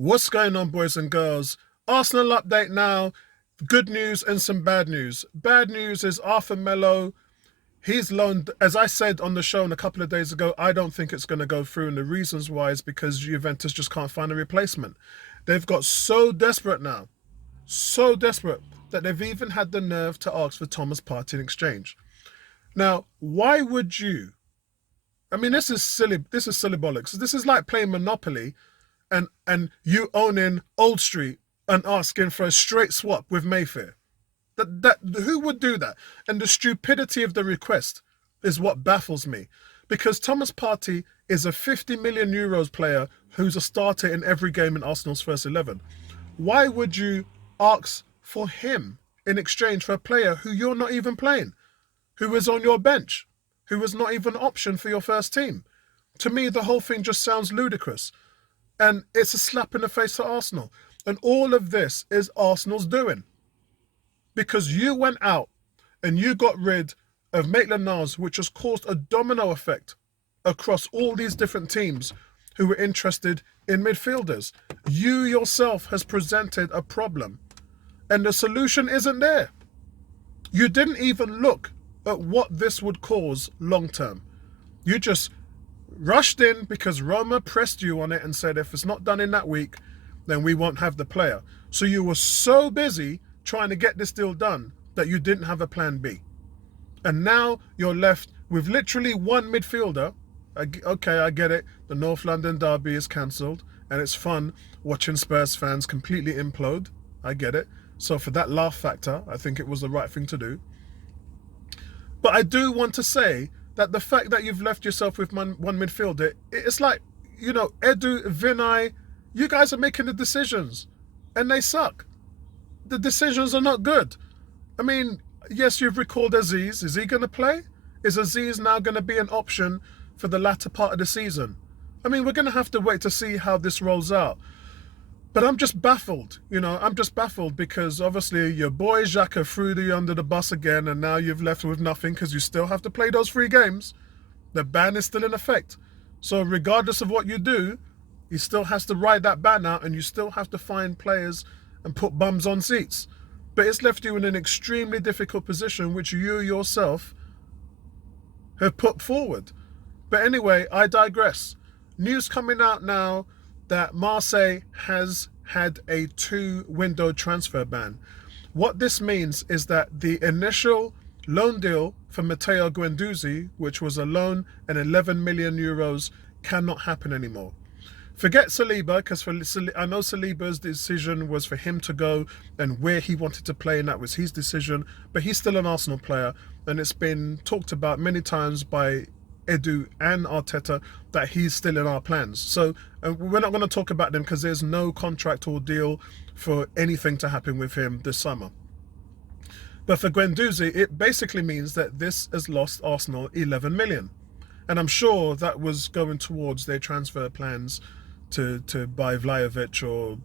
What's going on, boys and girls? Arsenal update now. Good news and some bad news. Bad news is Arthur Melo. He's loaned, as I said on the show a couple of days ago, I don't think it's going to go through. And the reasons why is because Juventus just can't find a replacement. They've got so desperate now, so desperate that they've even had the nerve to ask for Thomas Partey in exchange. Now, why would you? I mean, this is silly. This is silly bollocks. This is like playing Monopoly and you owning Old Street and asking for a straight swap with Mayfair. That who would do that? And the stupidity of the request is what baffles me, because Thomas Partey is a 50 million euros player who's a starter in every game in Arsenal's first 11. Why would you ask for him in exchange for a player who you're not even playing, who is on your bench, who is not even an option for your first team? To me, the whole thing just sounds ludicrous. And it's a slap in the face to Arsenal. And all of this is Arsenal's doing. Because you went out and you got rid of Maitland-Niles, which has caused a domino effect across all these different teams who were interested in midfielders. You yourself has presented a problem and the solution isn't there. You didn't even look at what this would cause long term. You just rushed in because Roma pressed you on it and said if it's not done in that week, then we won't have the player. So you were so busy trying to get this deal done that you didn't have a plan B. And now you're left with literally one midfielder. Okay, I get it. The North London derby is cancelled and it's fun watching Spurs fans completely implode. I get it. So for that laugh factor, I think it was the right thing to do. But I do want to say that the fact that you've left yourself with one midfielder, it's like, Edu, Vinay, you guys are making the decisions and they suck. The decisions are not good. I mean, yes, you've recalled Aziz. Is he going to play? Is Aziz now going to be an option for the latter part of the season? I mean, we're going to have to wait to see how this rolls out. But I'm just baffled, I'm just baffled because obviously your boy Xhaka threw you under the bus again and now you've left with nothing because you still have to play those 3 games. The ban is still in effect. So regardless of what you do, he still has to ride that ban out and you still have to find players and put bums on seats. But it's left you in an extremely difficult position which you yourself have put forward. But anyway, I digress. News coming out now that Marseille has had a 2-window transfer ban. What this means is that the initial loan deal for Matteo Guendouzi, which was a loan and 11 million euros, cannot happen anymore. Forget Saliba, because I know Saliba's decision was for him to go and where he wanted to play, and that was his decision, but he's still an Arsenal player, and it's been talked about many times by Edu and Arteta that he's still in our plans. So we're not going to talk about them because there's no contract or deal for anything to happen with him this summer. But for Guendouzi, it basically means that this has lost Arsenal 11 million. And I'm sure that was going towards their transfer plans to buy Vlahovic or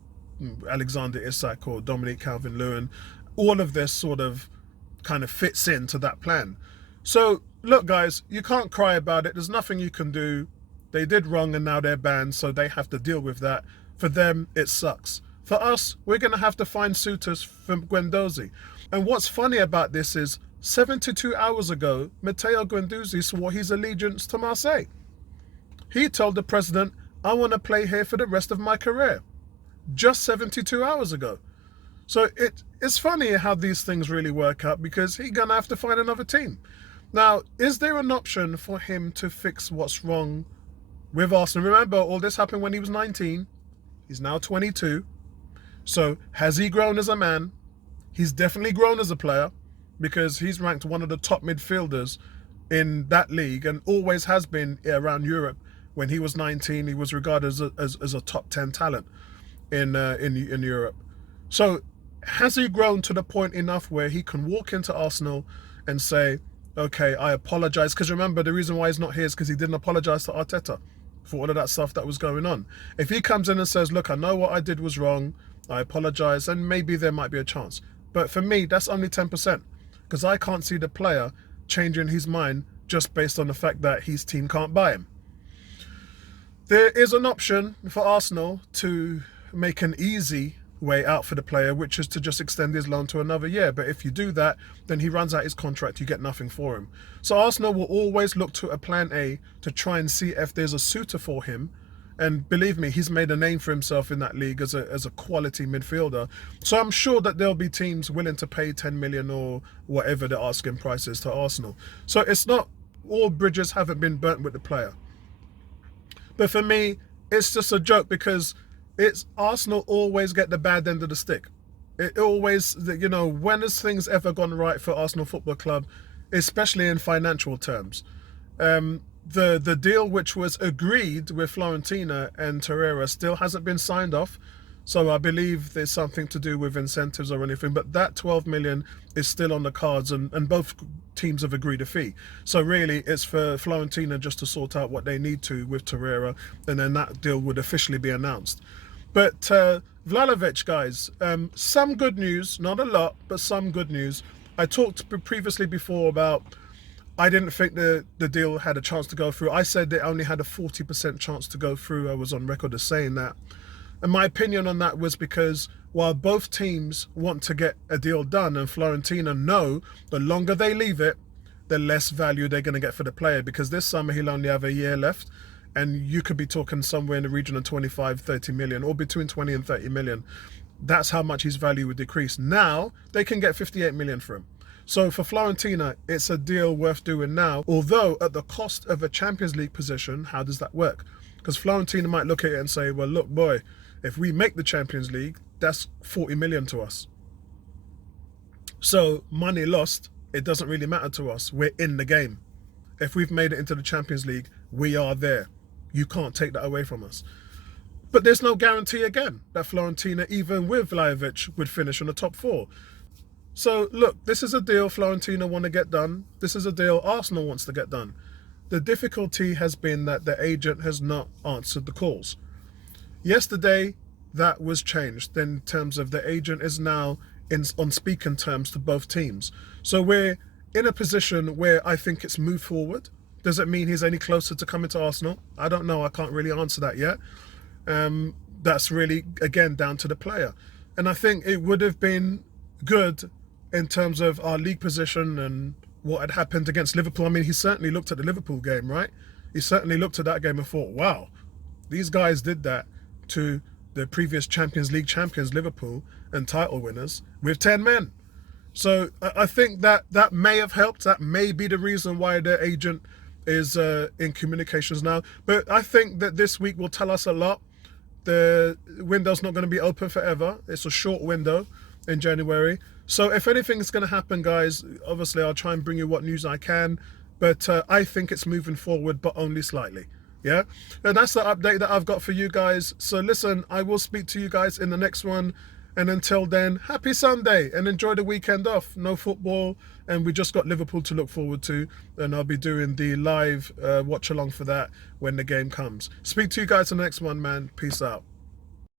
Alexander Isak or Dominic Calvert-Lewin. All of this sort of kind of fits into that plan. So look, guys, you can't cry about it. There's nothing you can do. They did wrong and now they're banned, so they have to deal with that. For them, it sucks. For us, we're going to have to find suitors for Guendouzi. And what's funny about this is 72 hours ago, Matteo Guendouzi swore his allegiance to Marseille. He told the president, I want to play here for the rest of my career. Just 72 hours ago. So it's funny how these things really work out because he's going to have to find another team. Now, is there an option for him to fix what's wrong with Arsenal? Remember, all this happened when he was 19. He's now 22. So has he grown as a man? He's definitely grown as a player because he's ranked one of the top midfielders in that league and always has been around Europe. When he was 19, he was regarded as a top 10 talent in Europe. So has he grown to the point enough where he can walk into Arsenal and say, okay, I apologize? Because remember, the reason why he's not here is because he didn't apologize to Arteta for all of that stuff that was going on. If he comes in and says, look, I know what I did was wrong, I apologize, and maybe there might be a chance. But for me, that's only 10% because I can't see the player changing his mind just based on the fact that his team can't buy him. There is an option for Arsenal to make an easy way out for the player, which is to just extend his loan to another year. But if you do that, then he runs out his contract, you get nothing for him. So Arsenal will always look to a plan A to try and see if there's a suitor for him. And believe me, he's made a name for himself in that league as a quality midfielder. So I'm sure that there'll be teams willing to pay 10 million or whatever the asking price is to Arsenal. So it's not all bridges haven't been burnt with the player. But for me, it's just a joke because it's Arsenal always get the bad end of the stick. It always, when has things ever gone right for Arsenal Football Club, especially in financial terms? The deal which was agreed with Fiorentina and Torreira still hasn't been signed off. So I believe there's something to do with incentives or anything, but that 12 million is still on the cards, and both teams have agreed a fee. So really it's for Fiorentina just to sort out what they need to with Torreira, and then that deal would officially be announced. But Vlahovic, guys, some good news, not a lot, but some good news. I talked previously before about I didn't think the deal had a chance to go through. I said they only had a 40% chance to go through. I was on record as saying that. And my opinion on that was because while both teams want to get a deal done, and Fiorentina know the longer they leave it, the less value they're going to get for the player, because this summer he'll only have a year left, and you could be talking somewhere in the region of 25, 30 million, or between 20 and 30 million. That's how much his value would decrease. Now they can get 58 million for him. So for Fiorentina, it's a deal worth doing now, although at the cost of a Champions League position. How does that work? Because Fiorentina might look at it and say, well, look, boy, if we make the Champions League, that's 40 million to us. So money lost, it doesn't really matter to us. We're in the game. If we've made it into the Champions League, we are there. You can't take that away from us. But there's no guarantee again that Fiorentina, even with Vlahovic, would finish in the top four. So look, this is a deal Fiorentina want to get done. This is a deal Arsenal wants to get done. The difficulty has been that the agent has not answered the calls. Yesterday, that was changed in terms of the agent is now on speaking terms to both teams. So we're in a position where I think it's moved forward. Does it mean he's any closer to coming to Arsenal? I don't know. I can't really answer that yet. That's really, again, down to the player. And I think it would have been good in terms of our league position and what had happened against Liverpool. I mean, he certainly looked at the Liverpool game, right? He certainly looked at that game and thought, wow, these guys did that to the previous Champions League champions, Liverpool, and title winners with 10 men. So I think that may have helped. That may be the reason why the agent is in communications now. But I think that this week will tell us a lot. The window's not going to be open forever. It's a short window in January. So if anything's going to happen, guys, obviously I'll try and bring you what news I can. But I think it's moving forward, but only slightly. Yeah, and that's the update that I've got for you guys. So listen, I will speak to you guys in the next one. And until then, happy Sunday and enjoy the weekend off. No football, and we just got Liverpool to look forward to. And I'll be doing the live watch along for that when the game comes. Speak to you guys in the next one, man. Peace out.